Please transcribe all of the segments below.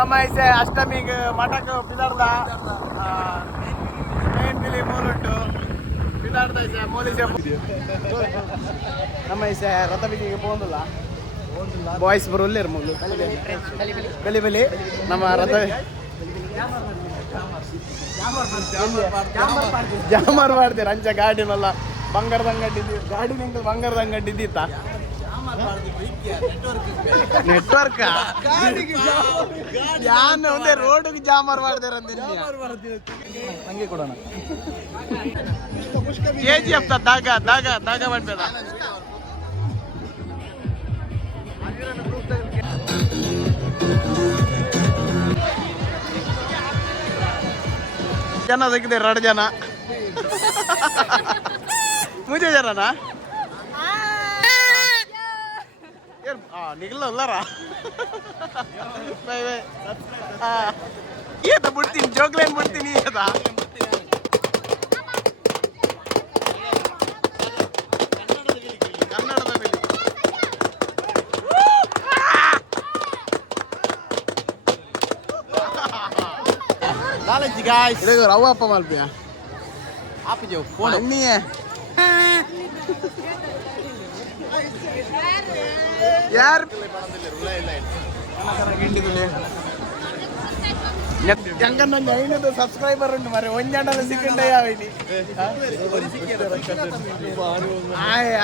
ನಮ್ಮ ಐಸೆ ಅಷ್ಟಮಿಗೆ ಮಠಕ್ಕೆ ಬಿದಾರ್ದ ಮೇನ್ ಗಿಲಿ ಮೂಲುಂಟು ಬಿದಾರ್ದ ಐಸೆ ಮೂಲಿಸೆ ನಮ್ಮ ಐಸೆ ರಥ ಬಿಗಿಗೆ ಪೋಂದಿಲ್ಲ ಬಾಯ್ಸ್ ಬರೋಲ್ಲೇ ಮೂಲು ಬೆಲಿ ಬೆಲಿ ನಮ್ಮ ರಥ ಜಾಮಾರ್ ಮಾಡ್ತೀರ ಅಂಚ ಗಾಡಿನೆಲ್ಲ ಬಂಗಾರದ ಅಂಗಡಿ ಗಾಡಿ ನಿಂಗೆ ಬಂಗಾರದ ಅಂಗಡಿ ಇದ್ದಿತ್ತ ನೆಟ್ವರ್ಕ್ ಯಾನ್ ಒಂದೇ ರೋಡ್ಗೆ ಜಾಮಾರ್ ಮಾಡ್ದಾರ ಹಂಗೆ ಕೊಡೋಣ KGF ದಾಗ ದಾಗ ದಾಗ ಮಾಡ್ಬೇಡ ಜನ ಸಿಕ್ಕಿದೆ 2 ಜನ मुझे जरा ना यार निकल अल्लाह बाय बाय ये तो बुढ़ती जोकलेन बुढ़ती नहीं है था जी गाइस देखो रवा आप माल पे आप जो फोन नहीं है यार जंगन तो सब्सक्राइबर उंटु मरे ಒಂಜಂಡಲ ಸಿಕ್ಕಂಡ ಯಾವೇನಿ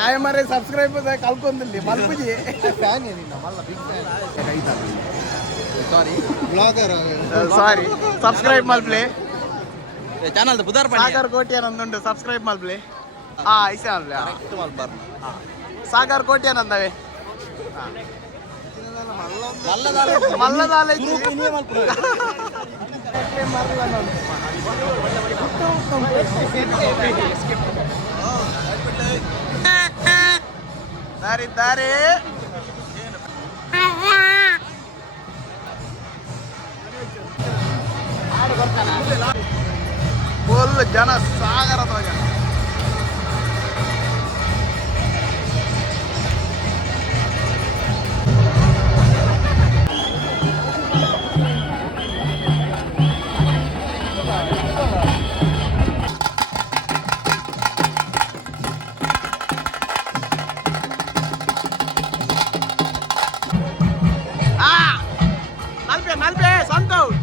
ಆಯ ಮರೆ ಸಬ್ಸ್ಕ್ರೈಬರ್ ಕಲ್ಕೊಂದಿಲ್ಲ ಮಲ್ಪುಜಿ ಫ್ಯಾನ್ ಏನಿಲ್ಲ ಮಲ್ಲ big fan sorry blogger sorry subscribe ಮಲ್ಪ್ಲೆ ಚಾನಲ್ ಬುಧಾರ್ ಪಣಿ ಸಾಗರ್ ಕೋಟ್ಯಾನಂದುಂಡು ಸಬ್ಸ್ಕ್ರೈಬ್ ಮಲ್ಪ್ಲೆ ಐಸೆ ಮಲ್ಪ್ಲೆ ಕರೆಕ್ಟ್ ಮಲ್ಪಾರ್ ಸಾಗರ್ ಕೋಟ್ಯಾನಂದವೆ ಮಲ್ಲದಾಲ ದಾರಿ ದಾರಿ ಫುಲ್ ಜನ ಸಾಗರದ ಜನ ನಲ್ಪೆ ಸಂತೋಷ್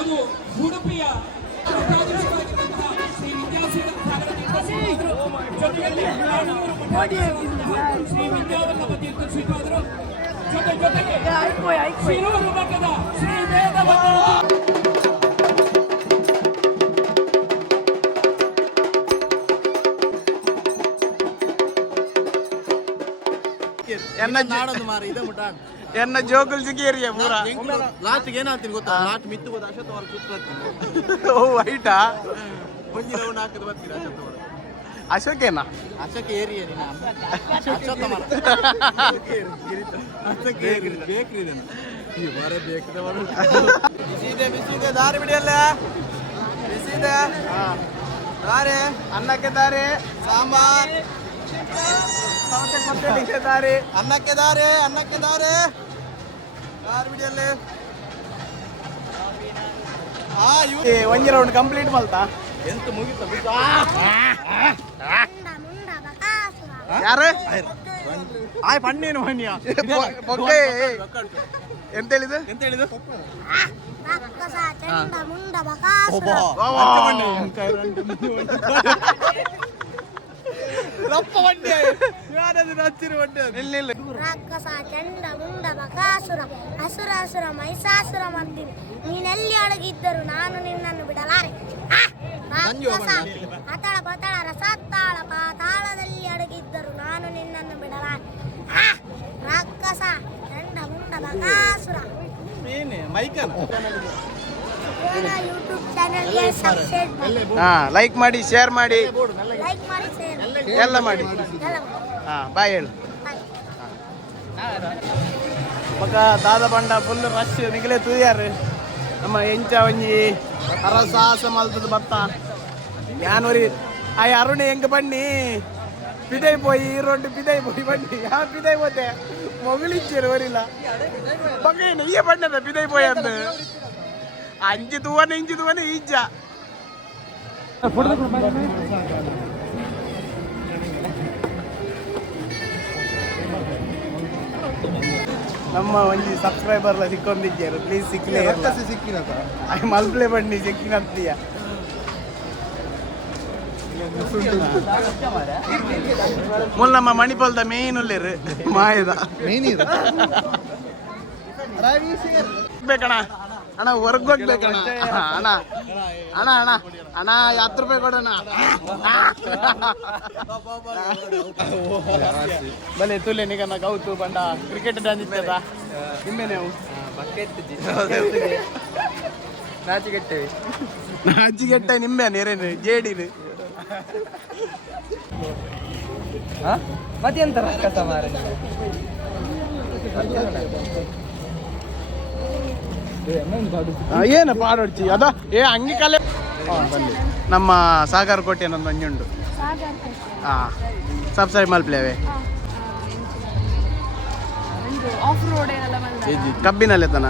ಅದು ಉಡುಪಿಯ ಜೊತೆಯಲ್ಲಿ ಶ್ರೀ ವಿದ್ಯಾವಲ್ಲಭ ತೀರ್ಥ ಶ್ರೀಪಾದರು ಜೊತೆಗೆ ಶಿರೂರು ಮಠದ ಶ್ರೀ ವೇದವಲ್ಲಭ ಎನ್ನ ಜೋಕುಲ್ ಸಿಕ್ಕೇರಿಯ ಪೂರ ಲಾಸ್ಟ್ಗೆ ಏನಾಗ್ತೀನಿ ಗೊತ್ತಾ ಲಾಸ್ಟ್ ಮಿತ್ತು ಹೋದ ಅಶೋಕ್ ಅವ್ರ ಸುತ್ತ ಓ ವೈಟಾ ಒಂಜಿ ರೌಂಡ್ ಹಾಕಿದ್ ಬರ್ತೀರಾ ಅಶೋಕ್ ಅವರು ಅಶೋಕೇನಾ ಅಶೋಕ್ ಏರಿಯ ನೀನು ಅಶೋಕ ಮರ ಅಶೋಕ್ ಬೇಕ್ರಿ ಇದನ್ನು ಈ ಮರ ಬೇಕ್ರಿ ಬಿಸಿದೆ ದಾರಿ ಬಿಡಿಯಲ್ಲ ಬಿಸಿದೆ ದಾರಿ ಅನ್ನಕ್ಕೆ ದಾರಿ ಸಾಂಬಾರ್ ದಾರಿ ಅನ್ನಕ್ಕೆ ದಾರೆ ದಾರಿ ಬಿಡಿಯಲ್ಲಿ ಒಂಜಿ ರೌಂಡ್ ಕಂಪ್ಲೀಟ್ ಮಲ್ತಾ ಎಂತ ಮುಗಿತ ಯಾರು ಆಯ್ ಪಣ್ಣೇನು ಮನ್ಯ ಬೊಕ್ಕೆ ಎಂತ ಹೇಳಿದು ರಪ್ಪ ಬಂಡಿ ಯಾರಾದ್ರೂ ಹಚ್ಚಿರು ಬಂಡಿ ರಾಕ್ಷಸ ಚಂಡ ಮುಂಡ ಬಕಾಸುರ ಅಸುರ ಅಸುರ ಮೈಸಾಸುರ ಮರ್ದಿನಿ ನೀನೆಲ್ಲಿ ಅಡಗಿದ್ದರು ನಾನು ನಿನ್ನನ್ನು ಬಿಡಲಾರೆ ರಾಕ್ಷಸ ಅತಳ ಪತಳ ರಸತ್ತಾಳ ಪಾತಾಳದಲ್ಲಿ ಅಡಗಿದ್ದರು ನಾನು ನಿನ್ನನ್ನು ಬಿಡಲಾರೆ ರಾಕ್ಷಸ ಚಂಡ ಮುಂಡ ಬಕಾಸುರ ಮೈಕನ ಯೂಟ್ಯೂಬ್ ಚಾನೆಲ್ಗೆ ಸಬ್ಸ್ಕ್ರೈಬ್ ಮಾಡಿ. ಲೈಕ್ ಮಾಡಿ, ಶೇರ್ ಮಾಡಿ, ಲೈಕ್ ಮಾಡಿ, ಶೇರ್ ಎಲ್ಲ ಮಾಡಿ. ಬಾಯ್ ಹೇಳು. ಮಗ ದಾದ ಬಂಡ ಫುಲ್ ರಶ್ ನಿಗಲೇ ತೂಯಾರು ನಮ್ಮ ಎಂಚ ಒಂಜಿ ಅರಸಾಸ ಮಲ್ತದ ಬತ್ತ ಯಾನೂರಿ ಆ ಅರುಣಿ ಹೆಂಗ ಬನ್ನಿ ಪಿದೈ ಪೋಯಿ ರೊಡ್ಡು ಪಿದೈ ಪೋಯಿ ಬನ್ನಿ ಯಾ ಪಿದೈ ಪೋತೆ ಮೊಗಳಿಚ್ಚೇರು ವರಿಲ್ಲ ಬಗ್ಗೆ ನೆಯ್ಯ ಬಣ್ಣದ ಪಿದೈ ಪೋಯಿ ಅಂತ ಅಂಜಿ ತೂವನೆ ಈಜ್ಜ ನಮ್ಮ ಒಂಜಿ ಸಬ್ಸ್ಕ್ರೈಬರ್ಲ ಸಿಕ್ಕೊಂದಿದ್ದೇರು ಪ್ಲೀಸ್ ಸಿಕ್ಕಿಲ್ಲ ಸಿಕ್ಕಿನ ಮಲ್ಪ್ಲೆ ಬನ್ನಿ ಸಿಕ್ಕಿನಂತೀಯ ಮುಲ್ ನಮ್ಮ ಮಣಿಪಾಲ್ದ ಮೇನ್ ಉಳ್ಳೇರು ಮಾಯದ ಬೇಕಣ ಅಣ್ಣ ಹೊರ್ಗ್ ಹೋಗ್ಬೇಕಣ್ಣ ಅಣ್ಣ ಅಣ್ಣ ಅಣ್ಣ ಅಣ್ಣ 10 ರೂಪಾಯಿ ಕೊಡೋಣ ಬಲೆ ತುಲೆ ನಿಗನ ಗೌತು ಬಂಡ ಕ್ರಿಕೆಟ್ ಡ್ಯಾನ್ಸ್ ಇತ್ತದ ನಿಮ್ಮೆ ನೀವು ನಾಚಿಗೆಟ್ಟೆ ನಿಂಬೆ ನೇರೇನು ಜೇಡಿನು ಮತ್ತೆಂತ ಕಸ ಮಾರ ಏನು ಪಾಡೋಡ್ಚಿ ಅದ ಹಂಗೆ ಕಾಲೇ ಬನ್ನಿ ನಮ್ಮ ಸಾಗರ ಕೋಟೆ ಅನ್ನೊಂದು ಮಂಜುಂಡು ಸಬ್ಸ್ಕ್ರೈಬ್ ಮಲ್ಪ್ಲೇವೆ ಕಬ್ಬಿನಲ್ಲಿ ತನ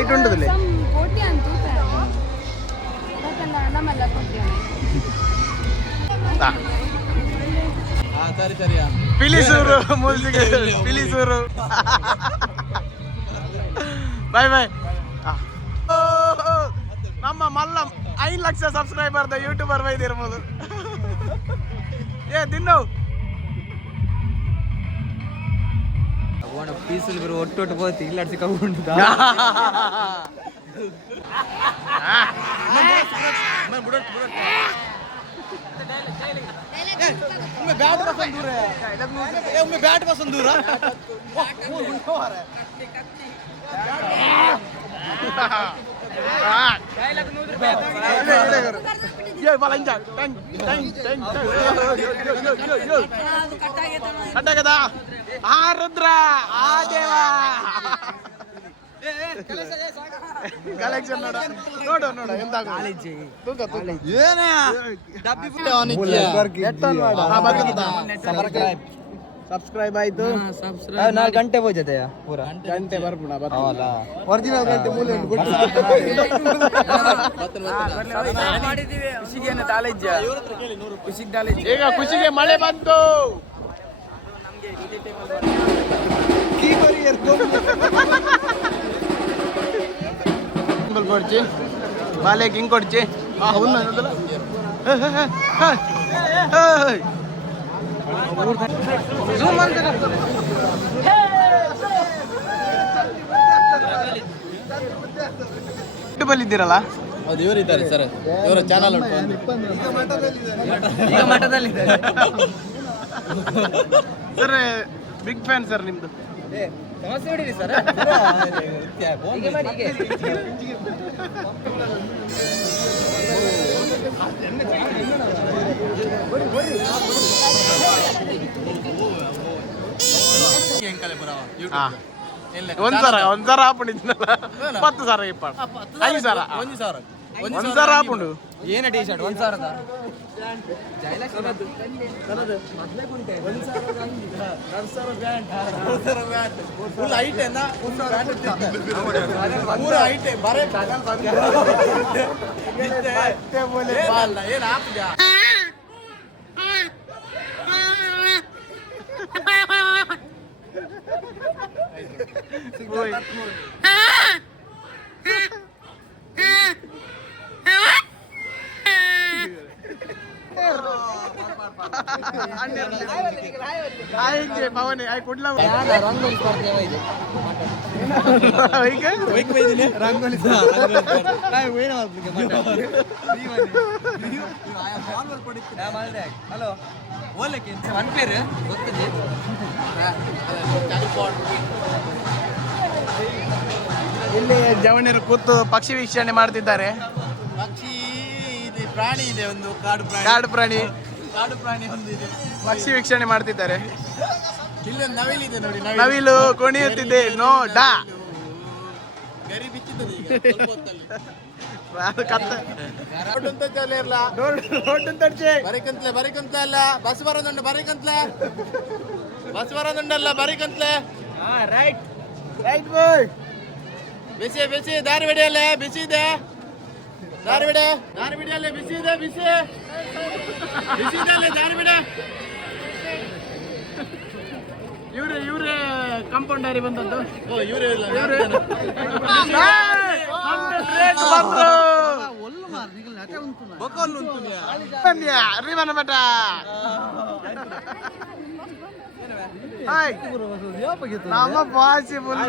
ಐಟ್ ಉಂಟದಲ್ಲಿ ಪಿಲಿಸೂರು ಮುಲ್ಸಿಗೆ ಪಿಲಿಸೂರು ಬಾಯ್ ಬಾಯ್ ನಮ್ಮ ಮಲ್ಲ 5 ಲಕ್ಷ ಸಬ್ಸ್ಕ್ರೈಬರ್ದ ಯೂಟ್ಯೂಬರ್ ಬೈದಿರ್ಬೋದು ದಿನ್ನು ಪೀಸಲ್ ಬರೋ ಒಟ್ಟೊಟ್ಟು ಹೋತಿ ಇಲ್ಲಾಡ್ಸಿ ಕಗೊಂಡು ಬ್ಯಾಟ್ ಪಸಂದ್ ದೂರ ಕಟ್ಟಾಗದ ಆ ರುದ್ರ ಆ ದೇವ ಕಲೆಕ್ಷನ್ ನೋಡು ನೋಡು ಎಂತ ಸಬ್ಸ್ಕ್ರೈಬ್ ಆಯ್ತು 4 ಗಂಟೆ ಹೋಯ್ತದೆಯಾ ಪೂರ ಗಂಟೆ ಬರ್ಪುಣ ಒರಿಜಿನಲ್ ಗಂಟೆ ಮೂಲೆ ಈಗ ಖುಷಿಗೆ ಮಳೆ ಬಂತು ಕೊಡ್ಚಿ ಬಾಲೆಗೆ ಹಿಂಗ್ ಕೊಡ್ಚಿ ಯೂಟ್ಯೂಬಲ್ಲಿ ಇದ್ದೀರಲ್ಲ ಹೌದು ಇವರಿದ್ದಾರೆ ಸರ್ ಇವರ ಚಾನಲ್ ಉಂಟು ಈಗ ಮಠದಲ್ಲಿ ಸರ್ ಬಿಗ್ ಫ್ಯಾನ್ ಸರ್ ನಿಮ್ದು ಸಮಸ್ಯೆ ಹೊಡೀರಿ ಸರ್ ಒಂದ್ಸರ ಹಾಕೊಂಡಿದ್ನಲ್ಲ 10 ಸಾವಿರ 5 ಸಾವಿರ 1 ಸಾವಿರ ಹಾಕೊಂಡು ಏನ ಟಿ ಶರ್ಟ್ 1 ಸಾವಿರದ ಪವನ್ ಆಯ್ ಕುಡ್ಲ ರಂಗೋಲಿ ಸ್ಪರ್ಧೆ ಇದೆ ರಂಗೋಲಿ ಹಲೋ ಓಲಕ್ಕೆ ಒನ್ ಪೇರು ಗೊತ್ತಿದೆ ಇಲ್ಲಿ ಜವನಿಯರು ಕೂತು ಪಕ್ಷಿ ವೀಕ್ಷಣೆ ಮಾಡ್ತಿದ್ದಾರೆ. ಪಕ್ಷಿ ಇದೆ, ಪ್ರಾಣಿ ಇದೆ, ಒಂದು ಕಾಡು ಪ್ರಾಣಿ ಒಂದು ಇದೆ. ಪಕ್ಷಿ ವೀಕ್ಷಣೆ ಮಾಡ್ತಿದ್ದಾರೆ. ಇಲ್ಲೊಂದು ನವಿಲಿದೆ ನೋಡಿ, ನವಿಲು ಕುಣಿಯುತ್ತಿದೆ ನೋಡ. ಗರಿ ಬಿಚ್ಚಿದ್ದದು ಈಗ ಸ್ವಲ್ಪ ಹೊತ್ತಲ್ಲಿ. ಬರಿಕಂತ್ಲೆ ಅಲ್ಲ, ಬಸ್ ಬರೋದುಂಡಲ್ಲ ಬರಿಕಂತ್ಲೆ. Right bye. ಬಿಸಿ ದಾರಿ ಬಿಡಿಯಲ್ಲೇ, ಬಿಸಿ ಇದೆ ದಾರಿ ಬಿಡಿಯಲ್ಲೇ, ಬಿಸಿ ಇದೆ ಅಲ್ಲೇ ದಾರಿ ಬಿಡ. ಇವ್ರೆ ಕಾಂಪೌಂಡರಿ ಬಂದದ್ದು. ಇವರೇ ಇಲ್ಲ, ರಿಮನ ಬೆಟ್ಟ. ನಮ್ಮ ಪಾಸಿಬಲ್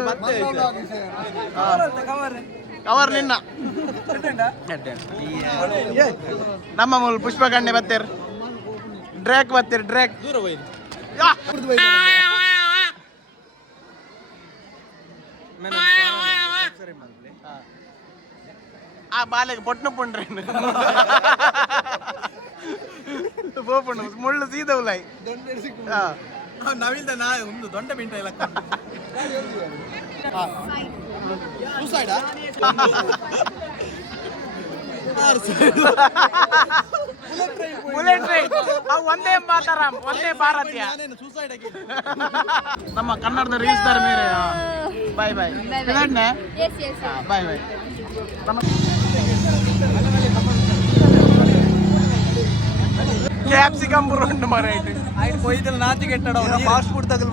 ಕವರ್ ನಿನ್ನ ನಮ್ಮ ಮೂಲ ಪುಷ್ಪ ಕಣ್ಣೆ ಬತ್ತೇರ್ ಡ್ರ್ಯಾಕ್ ಬತ್ತೇರ್ ಡ್ರ್ಯಾಕ್ ದೂರ ಹೋಯ್ತು. ಆ ಬಾಲೆಗೆ ಪೊಟ್ನು ಪುಂಡ್ರೆ ಬೋಪುಂಡು ಮುಳ್ಳು ಸೀದವುಲಾಯ್ ನವಿಲ್ದ ಒಂದು ದೊಡ್ಡ ಮಿಂಟ ಇಲ್ಲ. ಸೂಸೈಡಾ? ಬುಲೆಟ್ ಟ್ರೈನ್ ಒಂದೇ ಮಾತಾರ ಒಂದೇ ಭಾರತೀಯ. ನಮ್ಮ ಕನ್ನಡದ ರೀಸ್ದಾರ ಮೇರೆ ಬಾಯ್ ಬಾಯ್ ಬಾಯ್ ಬಾಯ್. ಕ್ಯಾಪ್ಸಿಕಮ್ ಬುರುಂಡು ಮರೈಟ್ ಆಯ್ತು ಕೊಯ್ದಲ್ಲ ನಾಚಿ ಕೆಟ್ಟಡ ಫಾಸ್ಟ್ ಫುಡ್ ತಗಲ್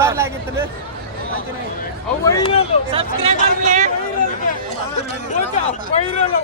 ಬಾರ್ಲ ಆಗಿತ್ತು ಸಬ್ಸ್ಕ್ರೈಬ್ ಆಗ್ಲಿ ವೈರಲ್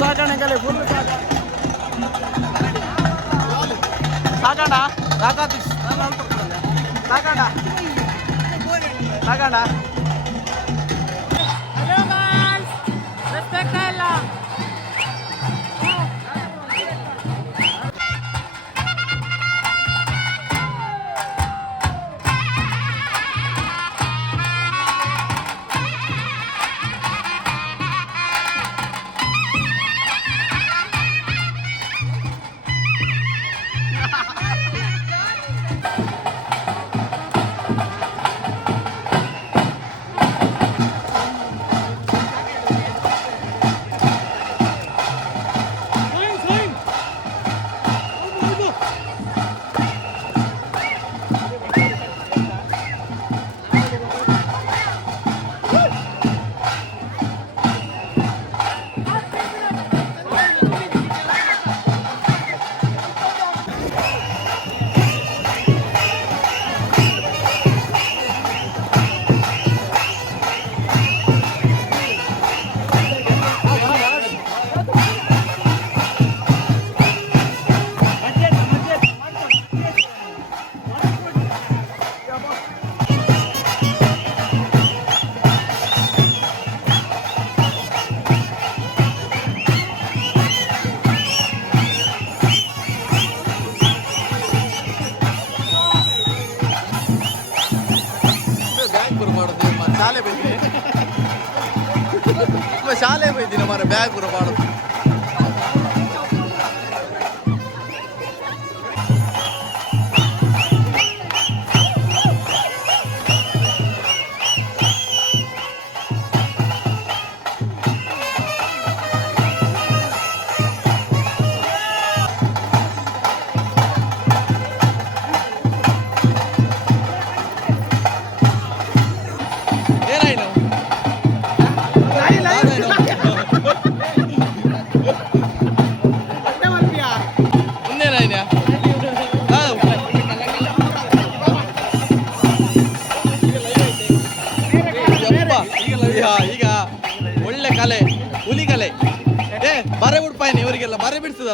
ಸಾಕಾಣೆ ಫುಲ್ ಸಾಕಾಣ ಸಾಕಾಣ ಸಾಕಾಣ ಶಾಲೆ ಬೈದಿನ ಮರ ಬ್ಯಾಗ್ ಪೂರ ಮಾಡೋದು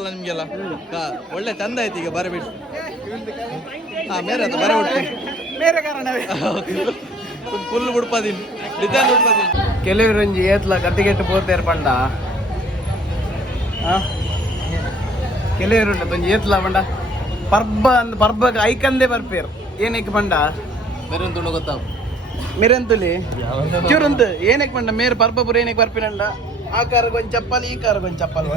ಗೊತ್ತಲ್ಲ ನಿಮ್ಗೆಲ್ಲ ಒಳ್ಳೆ ಚಂದ ಆಯ್ತು ಈಗ ಬರಬಿಟ್ಟು ಹಾ ಮೇರೆ ಅದು ಬರ ಬಿಟ್ಟು ಬೇರೆ ಕಾರಣವೇ ಫುಲ್ ಉಡ್ಪದೀನಿ ಡಿಸೈನ್ ಉಡ್ಪದೀನಿ ಕೆಲವರೊಂಜಿ ಏತ್ಲ ಗಟ್ಟಿಗೆಟ್ಟು ಪೋತೇರು ಪಂಡ ಕೆಲವರುಂಡ ಒಂಜಿ ಏತ್ಲ ಪಂಡ ಪರ್ಬ ಐಕಂದೇ ಬರ್ಪೇರು ಏನಕ್ಕೆ ಪಂಡ ಬೇರೆ ತುಂಡು ಗೊತ್ತಾವು ಮಿರಂತುಲಿ ಚೂರುಂತು ಏನಕ್ಕೆ ಪಂಡ ಮೇರೆ ಪರ್ಬ ಪುರ ಏನಕ್ಕೆ ಬರ್ಪಿನಂಡ ಆ ಕಾರ ಕೊಂಚ ಚಪ್ಪಲ್ ಈ ಕಾರ ಕೊಂಚ ಚಪ್ಪಲ್